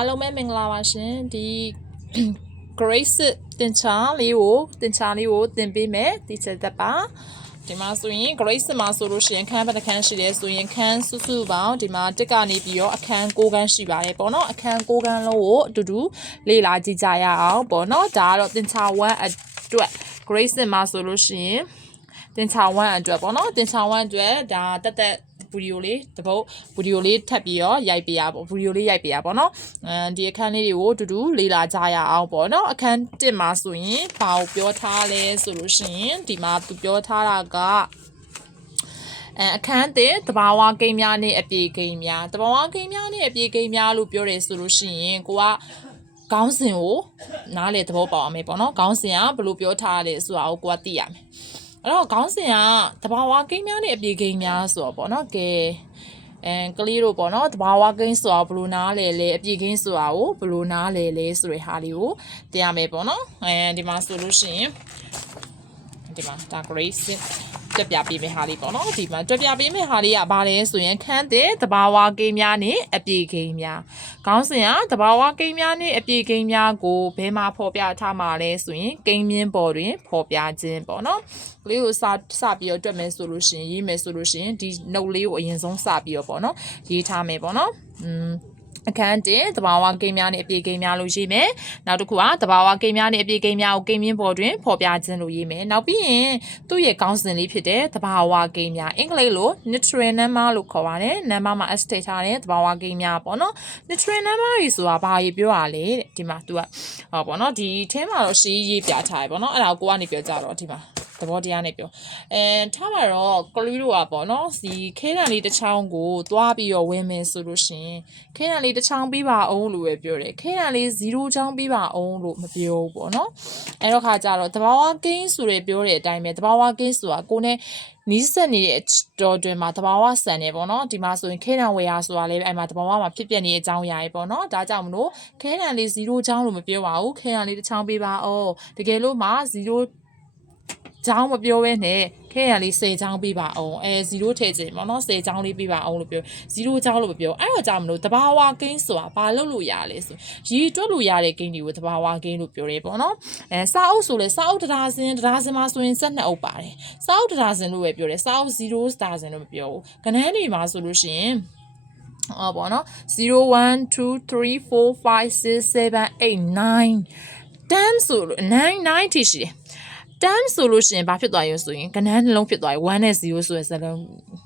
အားလုံးပဲမင်္ဂလာပါရှင်ဒီ Grace တင်ချာလေးကိုတင်ပေးမယ်ဒီချက်သက်ပါဒီမှာဆိုရင် Grace မှာဆိုလို့ရှိရင်ခန်းတစ်ခန်းရှိတယ်ဆိုရင်ခန်းစုစုပေါင်းဒီမှာတက်ကနေပြီးတော့အခန်း6ခန်းရှိပါတယ်ပေါ့နော်အခန်း6ခန်းလုံးကိုအတူတူလေ့လာကြည့်ကြရအောင်ပေါ့နော်ဒါကတော့တင်ချာ1အတွက် Grace မှာဆိုလို့ရှိရင်တင်ချာ1အတွက်ပေါ့နော်တင်ချာ1အတွက်ဒါတက်ဗီဒီယိုလေးတပုတ်ဗီဒီယိုလေးထပ်ပြီးတော့ရိုက်ပေးရပေါ့ဗီဒီယိုလေးရိုက်ပေးရပေါ့နော်ဒီအခန်းလေးတွေကိုအတူတူလေ့လာကြရအောင်ပေါ့နော်အခန်း1မှာဆိုရင်ဘာကိုပြောထားလဲဆိုလို့ရှိရင်ဒီမှာသူပြောထားတာကအခန်း1တဘာဝကိန်းများနဲ့အပြေကိန်းများတဘာဝကိန်းများနဲ့အပြေကိန်းများလို့ပြောတယ်ဆိုလို့ရှိရင်ကိုကခေါင်းစဉ်ကိုနားလေသဘောပေါက်အောင်မယ်ပေါ့နော်ခေါင်းစဉ်ကဘယ်လိုပြောထားလဲဆိုတာကိုကိုကသိရမယ်အဲ့တော့ခေါင်းစဉ်ကတဘာဝကိန်းများနဲ့အပြေကိန်းများဆိုတော့ပေါ့နော်ကဲကလေးတို့ပေါ့နော်တဘာဝကိန်းဆိုတာဘယ်လိုနားလဲလဲအပြေကိန်းဆိုတာကိုဘယ်လိုနားလဲလဲဆိုတဲ့ဟာလေးကိုသိရမယ်ပေါ့နော်ဒီမှာဆိုလို့ရှိရင်ဒီမှာဒါ Grace တွက်ပြပေးမယ့်ဟာလေးပေါ့နော်ဒီမှာတွက်ပြပေးမယ့်ဟာလေးကဘာလဲဆိုရင်ခန်းတဲ့တဘာဝကိန်းများနဲ့အပြေကိန်းများခေါင်းစဉ်ကတဘာဝကိန်းများနဲ့အပြေကိန်းများကိုဘယ်မှာဖော်ပြထားမှာလဲဆိုရင်ကိန်းမြင့်ပေါ်တွင်ဖော်ပြခြင်းပေါ့နော်ကလေးကိုစပြီးတော့တွက်မယ်ဆိုလို့ရှိရင်ရေးမယ်ဆိုလို့ရှိရင်ဒီ note လေးကိုအရင်ဆုံးစပြီးတော့ပေါ့နော်ရေးထားမယ်ပေါ့နော်အခန်း1တဘာဝကိန်းများနဲ့အပြေကိန်းများလို့ရေးမယ်နောက်တစ်ခုကတဘာဝကိန်းများနဲ့အပြေကိန်းများကိုကိန်းမြင့်ပေါ်တွင်ဖော်ပြခြင်းလို့ရေးမယ်နောက်ပြီးရင်သူ့ရဲ့ခေါင်းစဉ်လေးဖြစ်တဲ့တဘာဝကိန်းများအင်္ဂလိပ်လို natural number လို့ခေါ်ပါတယ် number မှာ s ထည့်ထားတဲ့တဘာဝကိန်းများပေါ့နော် natural number ကြီးဆိုတာဘာကြီးပြောရလဲတဲ့ဒီမှာသူကဟောပေါ့နော်ဒီထဲမှာတော့ရှင်းရေးပြထားတယ်ပေါ့နော်အဲ့ဒါကိုကနေပြောကြတော့ဒီမှာသဘောတရားနဲ့ပြောထားပါတော့ကလေးတို့ကပေါ့နော်ဒီခဲတံလေးတစ်ချောင်းကိုသွားပြီးတော့ဝယ်မယ်ဆိုလို့ရှင်ခဲတံလေးတစ်ချောင်းပြီးပါအောင်လို့ပဲပြောတယ်ခဲတံလေး0ချောင်းပြီးပါအောင်လို့မပြောဘူးပေါ့နော်အဲ့တော့ခါကြတော့တဘာဝကိန်းဆိုရပြောတဲ့အတိုင်းပဲတဘာဝကိန်းဆိုတာကိုနဲ့နီးစပ်နေတဲ့တော်တွင်မှာတဘာဝဆန်နေပေါ့နော်ဒီမှာဆိုရင်ခဲတံဝယ်ရဆိုတာလည်းအဲ့မှာတဘာဝမှာဖြစ်ပျက်နေတဲ့အကြောင်းအရာကြီးပေါ့နော်ဒါကြောင့်မလို့ခဲတံလေး0ချောင်းလို့မပြောပါဘူးခဲတံလေးတစ်ချောင်းပြီးပါအောင်တကယ်လို့မှ0ချောင်းမပြောဘဲနဲ့ခဲရလေး10ချောင်းပေးပါအောင်0ထည့်ခြင်းပေါ့နော်10ချောင်းလေးပေးပါအောင်လို့ပြော0ချောင်းလို့မပြောအဲ့တော့ကြောင့်မလို့တဘာဝကိန်းဆိုတာဘာလုပ်လို့ရလဲဆိုရီတွက်လို့ရတဲ့ကိန်းတွေကိုတဘာဝကိန်းလို့ပြောတယ်ပေါ့နော်စာအုပ်ဆိုလဲစာအုပ်တရားစင်မှာဆိုရင်12အုပ်ပါတယ်စာအုပ်တရားစင်လို့ပဲပြောတယ်စာအုပ်0တရားစင်လို့မပြောဘူးကဏ္ဍတွေမှာဆိုလို့ရှိရင်ပေါ့နော်0 1 2 3 4 5 6 7 8 9 10ဆိုလို့9ထိရှိတယ်10ဆိုလို့ရှိရင်ဘာဖြစ်သွားရောဆိုရင်ကဏ္ဍနှလုံးဖြစ်သွားပြီ1နဲ့0ဆိုတဲ့စလုံး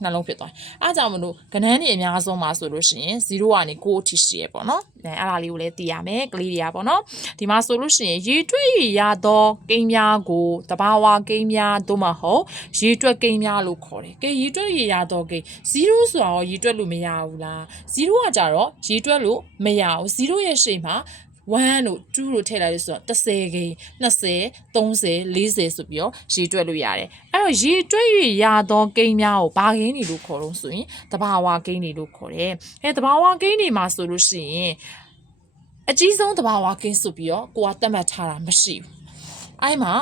နှလုံးဖြစ်သွားပြီအားကြောင့်မလို့ကဏ္ဍတွေအများဆုံးမှာဆိုလို့ရှိရင်0ကနေ9အထိရှိရပေါ့နော်အဲ့ဒါလေးကိုလည်းသိရမယ်ကလေးတွေကပေါ့နော်ဒီမှာဆိုလို့ရှိရင်ရေတွက်ရသောကိန်းများကိုတဘာဝကိန်းများသို့မဟုတ်ရေတွက်ကိန်းများလို့ခေါ်တယ်ကဲရေတွက်ရသောကိန်း0ဆိုတာရောရေတွက်လို့မရဘူးလား0ကကြတော့ရေတွက်လို့မရဘူး0ရဲ့ရှေ့မှာ1တို့2တို့ထည့်လိုက်လို့ဆိုတော့10ကိန်း20 30 40ဆိုပြီးတော့ရေတွက်လို့ရတယ်အဲ့တော့ရေတွက်ရသောကိန်းများကိုဘာကိန်းတွေလို့ခေါ်လို့ဆိုရင်တဘာဝကိန်းတွေလို့ခေါ်တယ်တဘာဝကိန်းတွေမှာဆိုလို့ရှိရင်အကြီးဆုံးတဘာဝကိန်းဆိုပြီးတော့ကိုကသတ်မှတ်ထားတာမရှိဘူးအဲ့မှာ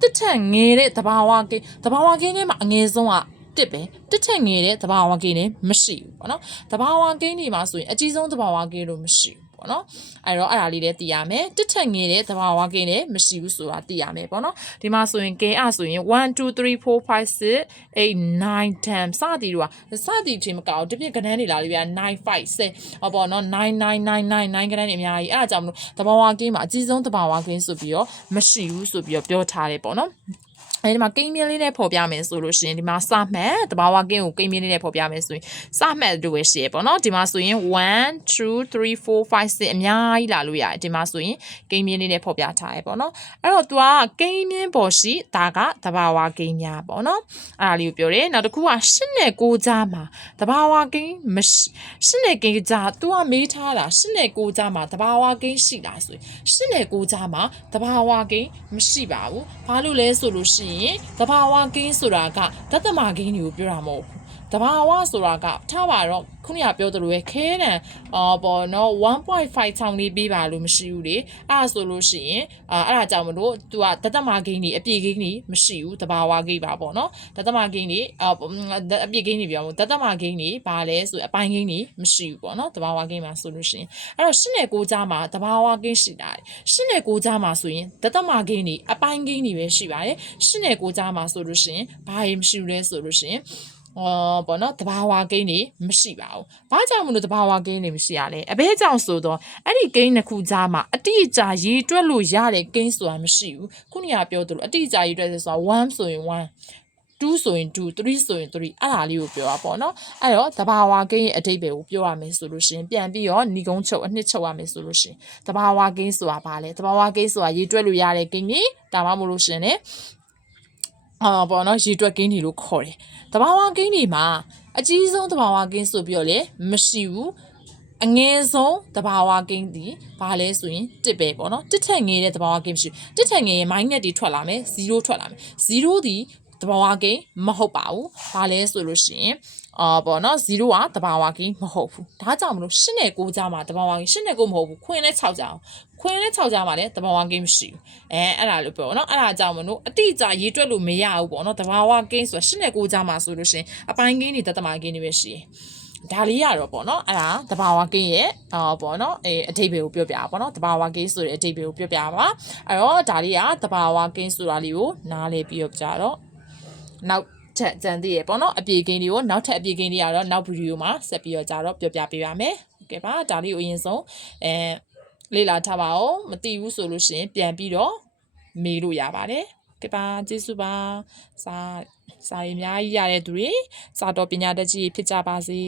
တစ်ထက်ငယ်တဲ့တဘာဝကိန်းထဲမှာအငယ်ဆုံးကတစ်ပဲတစ်ထက်ငယ်တဲ့တဘာဝကိန်းတွေမရှိဘူးပေါ့နော်တဘာဝကိန်းတွေမှာဆိုရင်အကြီးဆုံးတဘာဝကိန်းလို့မရှိဘူးပေါ့နော်အဲ့တော့အဲ့ဒါလေးလည်းသိရမယ်တစ်ထက်ငယ်တဲ့တဘာဝကိန်းလည်းမရှိဘူးဆိုတာသိရမယ်ပေါ့နော်ဒီမှာဆိုရင်ကဲဆိုရင်1 2 3 4 5 6 8 9 10စသည်တို့ကစသည်ချင်းမကောက်ဒီပြကဏ္ဍတွေလာလေးပြ9 5 6ဟောပေါ့နော်9 9 9 9 9ကဏ္ဍတွေအများကြီးအဲ့ဒါကြောင့်မလို့တဘာဝကိန်းမှာအကြီးဆုံးတဘာဝကိန်းဆိုပြီးတော့မရှိဘူးဆိုပြီးတော့ပြောထားတယ်ပေါ့နော်အဲဒီမှာကိန်းမြင့်လေးနဲ့ဖော်ပြမယ်ဆိုလို့ရှိရင်ဒီမှာစမှတ်တဘာဝကိန်းကိုကိန်းမြင့်လေးနဲ့ဖော်ပြမယ်ဆိုရင်စမှတ်တို့ပဲရှိရပေါ့နော်ဒီမှာဆိုရင်1 2 3 4 5 6အများကြီးလာလို့ရတယ်ဒီမှာဆိုရင်ကိန်းမြင့်လေးနဲ့ဖော်ပြထားရပေါ့နော်အဲ့တော့ तू ကကိန်းမြင့်ပေါ်ရှိဒါကတဘာဝကိန်းများပေါ့နော်အဲ့ဒါလေးကိုပြောတယ်နောက်တစ်ခုက8နဲ့9ကြားမှာတဘာဝကိန်း8နဲ့9ကြား तू ကမေးထားတာ8နဲ့9ကြားမှာတဘာဝကိန်းရှိလားဆိုရင်8နဲ့9ကြားမှာတဘာဝကိန်းမရှိပါဘူးဘာလို့လဲဆိုလို့ရှိရင်တဘာဝကိန်းဆိုတာကတသမကိန်းတွေကိုပြောတာမဟုတ်ဘူး တဘာဝဆိုတာကထားပါတော့ခုနကပြောသလိုပဲခဲတန်ပေါ့နော်1.5ချောင်းလေးပေးပါလို့မရှိဘူးလေအဲ့ဒါဆိုလို့ရှိရင်အဲ့ဒါကြောင့်မလို့သူကတသက်မာဂိမ်းကြီးအပြည့်ဂိမ်းကြီးမရှိဘူးတဘာဝဂိမ်းပါပေါ့နော်တသက်မာဂိမ်းကြီးအပြည့်ဂိမ်းကြီးပြောတသက်မာဂိမ်းကြီးဘာလဲဆိုအပိုင်းဂိမ်းကြီးမရှိဘူးပေါ့နော်တဘာဝဂိမ်းမှာဆိုလို့ရှိရင်အဲ့တော့8နဲ့9ကြားမှာတဘာဝဂိမ်းရှိတာ8နဲ့9ကြားမှာဆိုရင်တသက်မာဂိမ်းကြီးအပိုင်းဂိမ်းကြီးပဲရှိပါတယ်8နဲ့9ကြားမှာဆိုလို့ရှိရင်ဘာမှမရှိဘူးလဲဆိုလို့ရှိရင်ပေါ့နော်တဘာဝဂိမ်းနေမရှိပါဘူး။ဘာကြောင့်မလို့တဘာဝဂိမ်းနေမရှိရလဲ။အဘဲကြောင့်ဆိုတော့အဲ့ဒီဂိမ်းနှစ်ခုကြားမှာအတိအကျရေးတွက်လို့ရတဲ့ဂိမ်းဆိုတာမရှိဘူး။ခုနကပြောသလိုအတိအကျရေးတွက်ဆိုတာ1ဆိုရင်1 2ဆိုရင်2 3ဆိုရင်3အဲ့ဒါလေးကိုပြောတာပေါ့နော်။အဲ့တော့တဘာဝဂိမ်းရဲ့အတိတ်ပဲကိုပြောရမယ်ဆိုလို့ရှိရင်ပြန်ပြီးတော့ဏီကုန်းချုပ်အနှစ်ချုပ်ရမယ်ဆိုလို့ရှိရင်တဘာဝဂိမ်းဆိုတာဘာလဲ။တဘာဝဂိမ်းဆိုတာရေးတွက်လို့ရတဲ့ဂိမ်းကြီးဒါမှမဟုတ်လို့ရှိရင်လည်းပေါ့နော်ရေတွက်ဂိမ်းတွေလို့ခေါ်တယ်တဘာဝဂိမ်းတွေမှာအကြီးဆုံးတဘာဝဂိမ်းဆိုပြီးတော့လေမရှိဘူးအငယ်ဆုံးတဘာဝဂိမ်းဒီဘာလဲဆိုရင်1ပဲပေါ့နော်1ထက်ငယ်တဲ့တဘာဝဂိမ်းမရှိ1ထက်ငယ်ရင် minus တွေထွက်လာမယ်0ထွက်လာမယ်0ဒီတဘာဝဂိမ်းမဟုတ်ပါဘူးဘာလဲဆိုလို့ရှိရင်ပေါ့နော်0ကတဘာဝဂိမ်းမဟုတ်ဘူးဒါကြောင့်မလို့8နဲ့9ကြားမှာတဘာဝဂိမ်း8နဲ့9မဟုတ်ဘူးခွင်းနဲ့6ကြားအောင်ခွင်းနဲ့6ကြားမှာလည်းတဘာဝဂိမ်းမရှိဘူးအဲ့ဒါလို့ပြောနော်အဲ့ဒါကြောင့်မလို့အတိအကျရေးတွက်လို့မရဘူးပေါ့နော်တဘာဝဂိမ်းဆို8နဲ့9ကြားမှာဆိုလို့ရှိရင်အပိုင်းဂိမ်းတွေတသမဂိမ်းတွေပဲရှိတယ်ဒါလေးရတော့ပေါ့နော်အဲ့ဒါတဘာဝဂိမ်းရဲ့ပေါ့နော်အဓိပ္ပာယ်ကိုပြောပြပါပေါ့နော်တဘာဝဂိမ်းဆိုတဲ့အဓိပ္ပာယ်ကိုပြောပြပါအဲ့တော့ဒါလေးကတဘာဝဂိမ်းဆိုတာလေးကိုနားလည်ပြီးတော့ကြတော့နောက်ထပ်ကြံသေးရပေါ့နော်အပြေဂိမ်းတွေကိုနောက်ထပ်အပြေဂိမ်းတွေကတော့နောက်ဗီဒီယိုမှာဆက်ပြီးတော့ကြတော့ပြောပြပေးပါမယ်โอเคပါဒါလေးကိုအရင်ဆုံးလေ့လာထားပါဦးမသိဘူးဆိုလို့ရှိရင်ပြန်ပြီးတော့မေးလို့ရပါတယ်โอเคပါကျေးဇူးပါစာရည်အများကြီးရတဲ့သူတွေစာတော်ပညာတတ်ကြီးဖြစ်ကြပါစေ